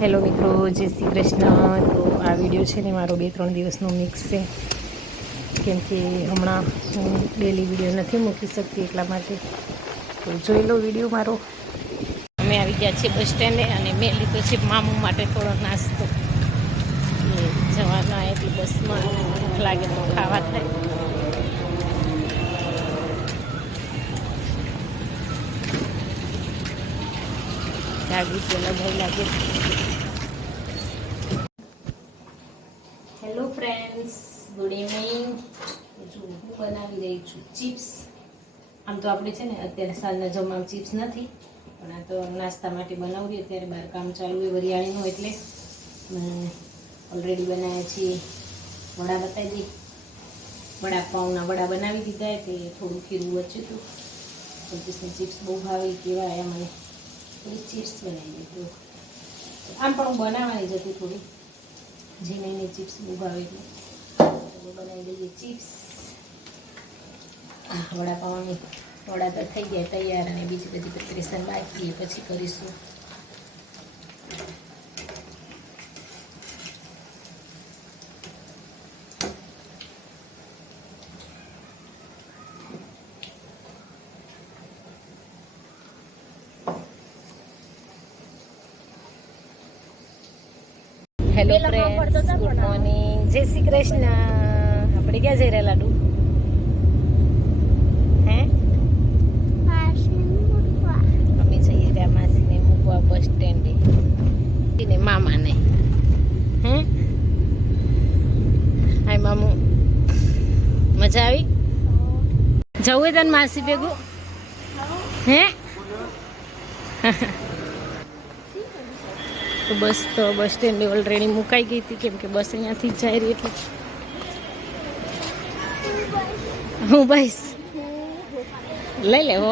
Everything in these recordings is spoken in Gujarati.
હેલો મિત્રો, જય શ્રી કૃષ્ણ. તો આ વિડીયો છે ને મારો 2-3 દિવસનો મિક્સ છે, કેમ કે હમણાં હું ડેલી વિડીયો નથી મૂકી શકતી, એટલા માટે તો જોઈ લો વિડીયો મારો. અમે આવી ગયા છીએ બસ સ્ટેન્ડે અને મેં લીધો છે મામું માટે થોડો નાસ્તો. એ જવાના એટલી બસમાં ભૂખ લાગે તો ખાવા થાય. જાગૃતિ લગાવી લાગે. Hello friends, good evening. હું બનાવી રહી છું ચિપ્સ. આમ તો આપણે છે ને અત્યારે સાંજના જમવામાં ચિપ્સ નથી, પણ આ તો નાસ્તા માટે બનાવીએ. અત્યારે બહાર કામ ચાલુ હોય વરિયાળીનું, એટલે ઓલરેડી બનાવ્યા છીએ વડા. બતાવી દઈએ, વડાપાઉંના વડા બનાવી દીધા. તે થોડું ખીરું બચ્યું હતું. પલ્પીસની ચિપ્સ બહુ ભાવે કહેવાય મને, થોડી ચિપ્સ બનાવી દીધું. આમ પણ હું બનાવવાની જ હતી થોડી, ઝીણીની ચિપ્સ બહુ ભાવે એટલે બનાવી દઈએ ચિપ્સ. વડાપાઉંની વડા તો થઈ ગયા તૈયાર, અને બીજી બધી પ્રિપરેશન બાકી પછી કરીશું. હેલો ફ્રેન્ડ્સ, ગુડ મોર્નિંગ, જય શ્રી કૃષ્ણ. આપણે ક્યાં જઈ રહ્યા લાડુ? હે, અમે જઈએ રહ્યા માસીને મૂકવા બસ સ્ટેન્ડે, ને મામાને. હે હાય મામુ, મજા આવી? જવું હોય તને માસી ભેગું? હે તો બસ સ્ટેન્ડે ઓલરેડી મુકાઈ ગઈ હતી, કેમ કે બસ અહીંયાથી જ જાય રહી. એટલે હું બસ લઈ લે હો.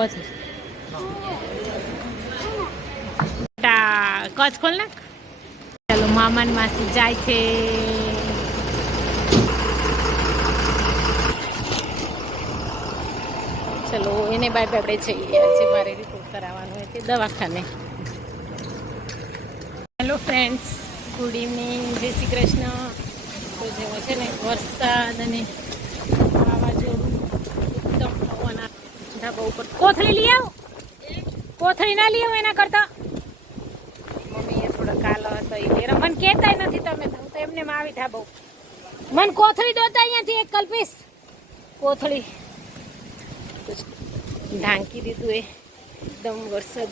કચ ખોલ નાખ. ચાલો, મામાન માસી જાય છે. ચલો એને બાય આપણે જઈએ. આજે મારે રિપોર્ટ કરાવવાનું હોય તે દવાખાને. હેલો ફ્રેન્ડ્સ, ગુડ ઇવનિંગ, જય શ્રી કૃષ્ણ. તો જેવો છે ને વરસાદ અને વાવાઝોડું, એકદમ પવન ધાબા ઉપર. કોથળી લઈ આવો, કોથળી ના લઈ આવો એના કરતા. મમ્મીએ થોડો કાલો હતો એ મને કહેતા નથી તમે, હું તો એમને આવી ધાબા. મને કોથળી દોતા અહીંયાથી એક કલ્પીશ. કોથળી ઢાંકી દીધું. એ એકદમ વરસાદ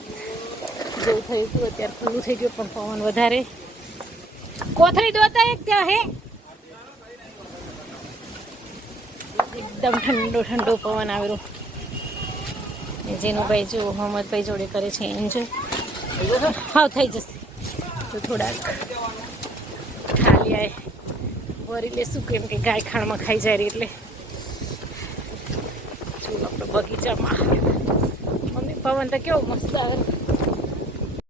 જેવું થયું હતું. અત્યારે પૂરું થઈ ગયું, પણ પવન વધારે. કોથળી દોતા એક ત્યાં હે. એકદમ ઠંડો ઠંડો પવન આવેલો. જેનુભાઈ જો મોહમ્મદભાઈ જોડે કરે છે એન્જોય. હા, થઈ જશે તો થોડાક ખાલી વરી લેશું, કેમ કે ગાય ખાણમાં ખાઈ જાય રહી. એટલે જો આપણે બગીચામાં મમ્મી પવન તો કેવો મસ્ત આવે.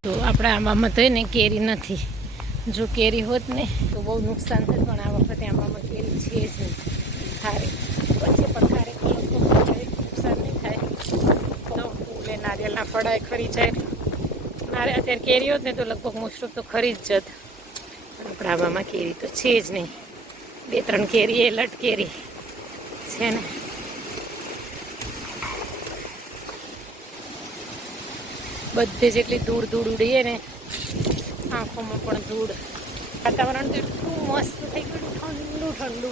તો આપણા આંબામાં તો ને કેરી નથી. જો કેરી હોત ને તો બહુ નુકસાન થતું, પણ આ વખતે આંબામાં કેરી છે જ નહીં. ખારે પછી પણ ખારે નુકસાન નહીં થાય. ફૂલે નારિયેળના ફળાએ ખરી જાય. અત્યારે કેરી હોત ને તો લગભગ મોસ્ટ ઓફ તો ખરી જ જત. આપણા આંબામાં કેરી તો છે જ નહીં. 2-3 કેરી એ લટ કેરી છે ને. બધે જેટલી ધૂળ ઉડીએ ને, આંખોમાં પણ ધૂળ. વાતાવરણ તો એટલું મસ્ત થઈ ગયું, ઠંડુ ઠંડુ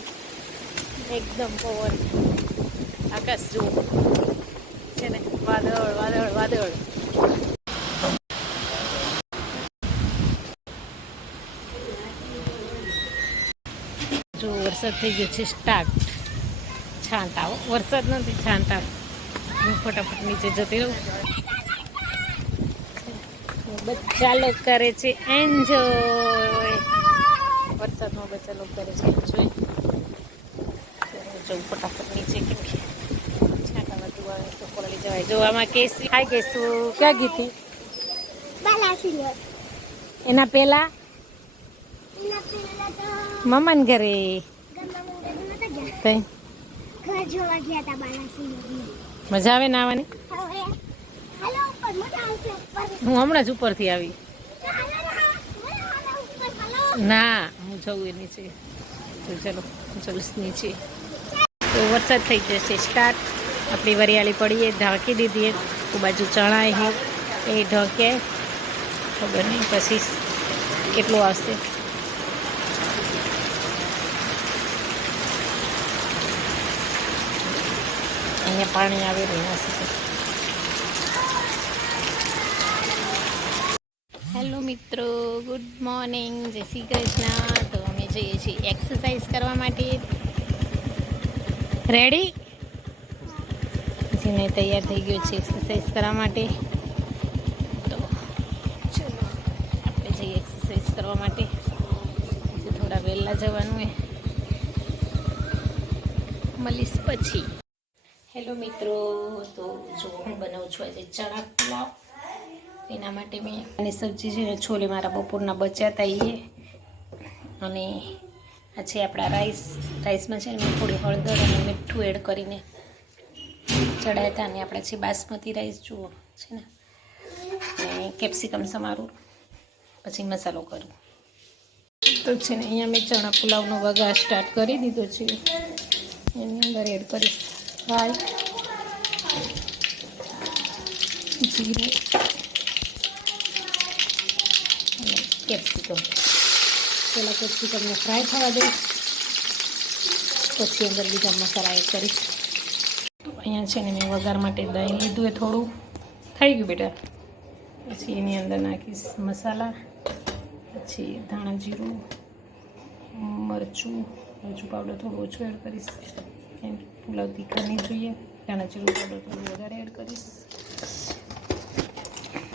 એકદમ. પવન, આકાશ જુઓ છે ને, વાદળ વાદળ વાદળ. જો વરસાદ થઈ ગયો છે સ્ટાર્ટ. છાંટ આવો, વરસાદ નથી, છાંટ આવો. હું ફટાફટ નીચે જતી રહું. બચ્ચા લોકો કરે છે એન્જોય. વરસાદમાં બચ્ચા લોકો કરે છે એન્જોય. જવું ફટાફટ નીચે, કેમ કે છાંટાવાતું આવે તો પલળી જવાય. જો આમાં કેસી ખાઈ ગઈશું. ક્યાં ગઈ હતી? એના પહેલા મમ્માને ઘરે. મજા આવે નાવાની? હું હમણાં જ ઉપરથી આવી. ના હું જવું એ નીચે. તો ચલો જઈશ નીચે. તો વરસાદ થઈ જશે સ્ટાર્ટ. આપણી વરિયાળી પડીએ ઢાંકી દીધી. તો બાજુ ચણા હે એ ઢકે ખબર નહીં પછી કેટલું આવશે. અહીંયા પાણી આવેલું નથી. હેલો મિત્રો, ગુડ મોર્નિંગ, જય શ્રી કૃષ્ણ. તો અમે જઈએ છીએ એક્સરસાઇઝ કરવા માટે. રેડી? જેને તૈયાર થઈ ગયો છે એક્સરસાઇઝ કરવા માટે. તો ચલો આપણે જઈએ એક્સરસાઇઝ કરવા માટે. થોડા વહેલા જવાનું હોય. મળીશ પછી. હેલો મિત્રો, તો જો હું બનાવું છું આજે ચણા પુલાવ. એના માટે મેં આની સબ્જી છે ને, છોલે મારા બપોરના બચ્યા હતા એ. અને આ છે આપણા રાઈસમાં છે ને મેં થોડી હળદર અને મીઠું એડ કરીને ચડાવ્યા હતા. અને આપણા છે બાસમતી રાઈસ જુઓ છે ને, અને કેપ્સિકમ સમારું, પછી મસાલો કરું. તો છે ને અહીંયા મેં ચણા પુલાવનો વઘાર સ્ટાર્ટ કરી દીધો છે. એની અંદર એડ કરીશ રાઈ, જીરું અને કેપ્સિકમ. પહેલાં કેપ્સિકમને ફ્રાય થવા દઈશ, પછી અંદર બીજા મસાલા એડ કરીશ. તો અહીંયા છે ને મેં વઘાર માટે દહીં લીધું, એ થોડું થઈ ગયું બેટા. પછી એની અંદર નાખીશ મસાલા, પછી ધાણા જીરું, મરચું પાવડર થોડું ઓછું એડ કરીશ, કેમ કે પુલાવ તીખા નહીં જોઈએ. ધાણા જીરું પાવડર થોડું વધારે એડ કરીશ.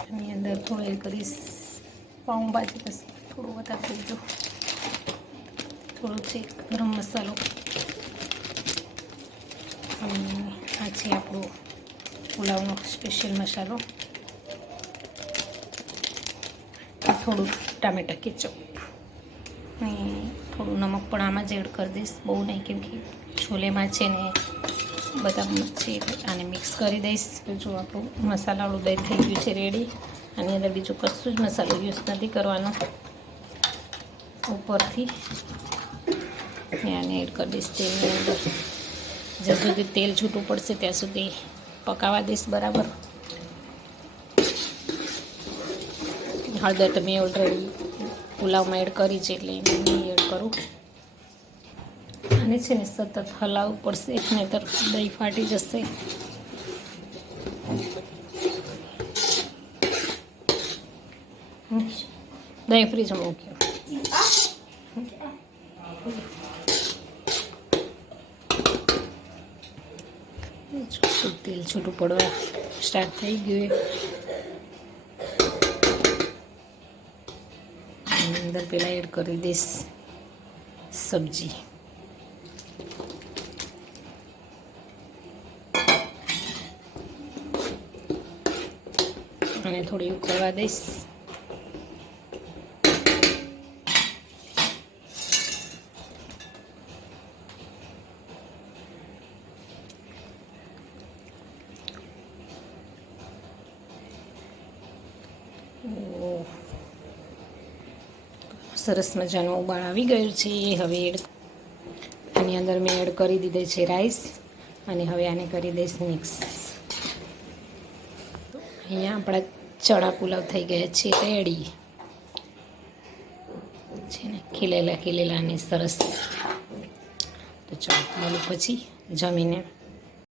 એની અંદર થોડું એડ કરીશ પાઉંભાજી, બસ થોડું વધારે થઈ ગયું. થોડું છે ગરમ મસાલો. અને આ છે આપણો પુલાવનો સ્પેશિયલ મસાલો. થોડું ટામેટા કેચપ અને થોડું નમક પણ આમાં જ એડ કરી દઈશ, બહુ નહીં, કેમ કે છોલેમાં છે ને બધા છે. આને મિક્સ કરી દઈશ. તો જો આપણું મસાલાવાળું દહીં થઈ ગયું છે રેડી. આની અંદર બીજું કશું જ મસાલો યુઝ નથી કરવાનો. ઉપરથી આને એડ કરી દઈશ તેલની અંદર. જ્યાં સુધી તેલ છૂટું પડશે ત્યાં સુધી પકાવવા દઈશ બરાબર. હળદર તો મેં ઓલરેડી પુલાવમાં એડ કરી છે એટલે એને નહીં એડ કરું. આને છે ને સતત હલાવવું પડશે, નહીંતર દહીં ફાટી જશે. દહીં ફ્રીજમાં મૂક્યો. તેલ છૂટું પડવા સ્ટાર્ટ થઈ ગયું. અંદર પહેલાં એડ કરી દઈશ સબ્જી. અને થોડી ઉકળવા દઈશ. સરસ મજાનો ઉબાળ આવી ગયું છે. હવે આની અંદર મેં એડ કરી દીધી છે રાઈસ, અને હવે આને કરી દઈશ મિક્સ. અહીંયા આપણા ચણા પુલાવ થઈ ગયા છે રેડી છે ને, ખીલેલા અને સરસ. તો ચાલો મળું પછી જમીને.